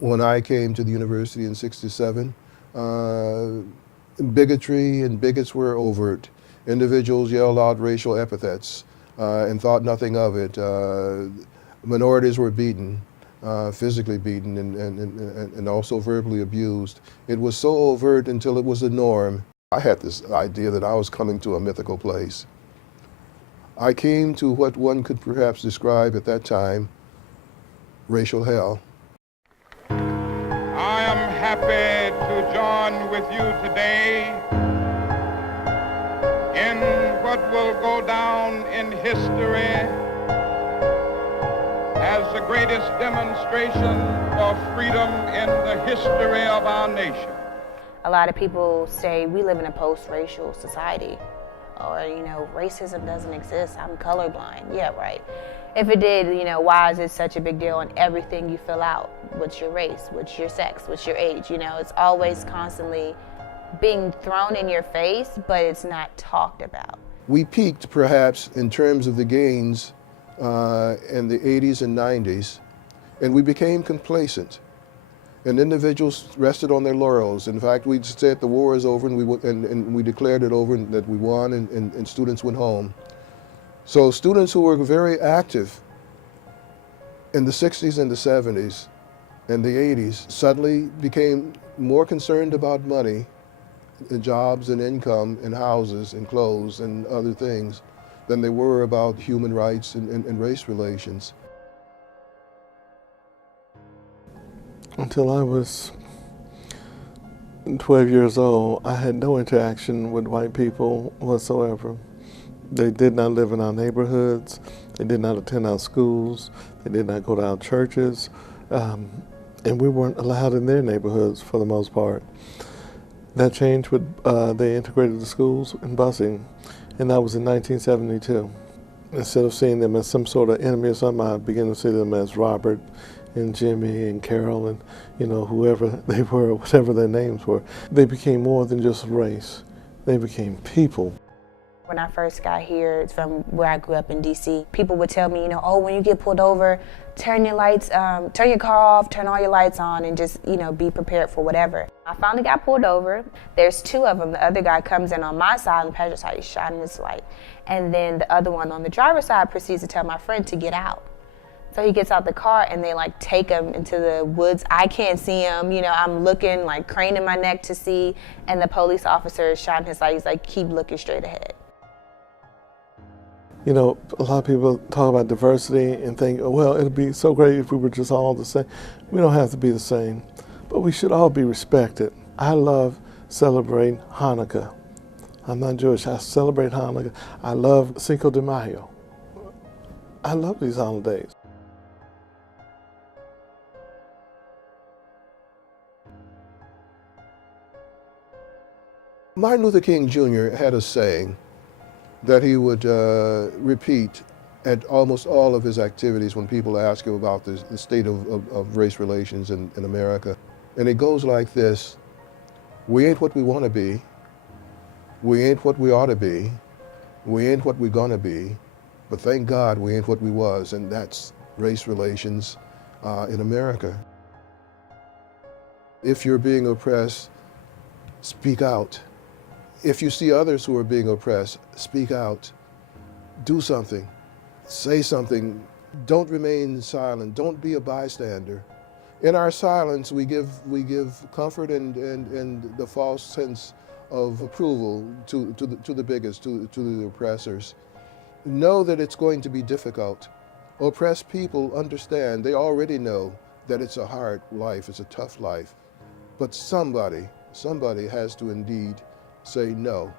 When I came to the university in '67, uh, bigotry and bigots were overt. Individuals yelled out racial epithets and thought nothing of it. Minorities were beaten, physically beaten, and also verbally abused. It was so overt until it was the norm. I had this idea that I was coming to a mythical place. I came to what one could perhaps describe at that time racial hell. I am happy to join with you today in what will go down in history as the greatest demonstration for freedom in the history of our nation. A lot of people say we live in a post-racial society, or, racism doesn't exist, I'm colorblind. Yeah, right. If it did, why is it such a big deal on everything you fill out? What's your race? What's your sex? What's your age? It's always constantly being thrown in your face, but it's not talked about. We peaked perhaps in terms of the gains in the 80s and 90s, and we became complacent. And individuals rested on their laurels. In fact, we said the war is over, and we declared it over, and that we won, and students went home. So students who were very active in the 60s and the 70s and the 80s suddenly became more concerned about money, and jobs and income and houses and clothes and other things than they were about human rights and race relations. Until I was 12 years old, I had no interaction with white people whatsoever. They did not live in our neighborhoods. They did not attend our schools. They did not go to our churches. And we weren't allowed in their neighborhoods for the most part. That changed when they integrated the schools and busing, and that was in 1972. Instead of seeing them as some sort of enemy or something, I began to see them as Robert and Jimmy and Carol and, whoever they were, whatever their names were. They became more than just race. They became people. When I first got here from where I grew up in DC, people would tell me, oh, when you get pulled over, turn your car off, turn all your lights on, and just, be prepared for whatever. I finally got pulled over. There's two of them. The other guy comes in on my side, on the passenger side, he's shining his light. And then the other one on the driver's side proceeds to tell my friend to get out. So he gets out the car and they take him into the woods. I can't see him, I'm looking, craning my neck to see, and the police officer is shining his light. He's like, keep looking straight ahead. A lot of people talk about diversity and think, oh, well, it'd be so great if we were just all the same. We don't have to be the same, but we should all be respected. I love celebrating Hanukkah. I'm not Jewish. I celebrate Hanukkah. I love Cinco de Mayo. I love these holidays. Martin Luther King Jr. had a saying that he would repeat at almost all of his activities when people ask him about the state of race relations in America. And it goes like this: we ain't what we want to be, we ain't what we ought to be, we ain't what we're gonna be, but thank God we ain't what we was. And that's race relations in America. If you're being oppressed, speak out. If you see others who are being oppressed, speak out. Do something. Say something. Don't remain silent. Don't be a bystander. In our silence, we give comfort and the false sense of approval to the bigots, to the oppressors. Know that it's going to be difficult. Oppressed people understand. They already know that it's a hard life. It's a tough life. But somebody has to indeed say no.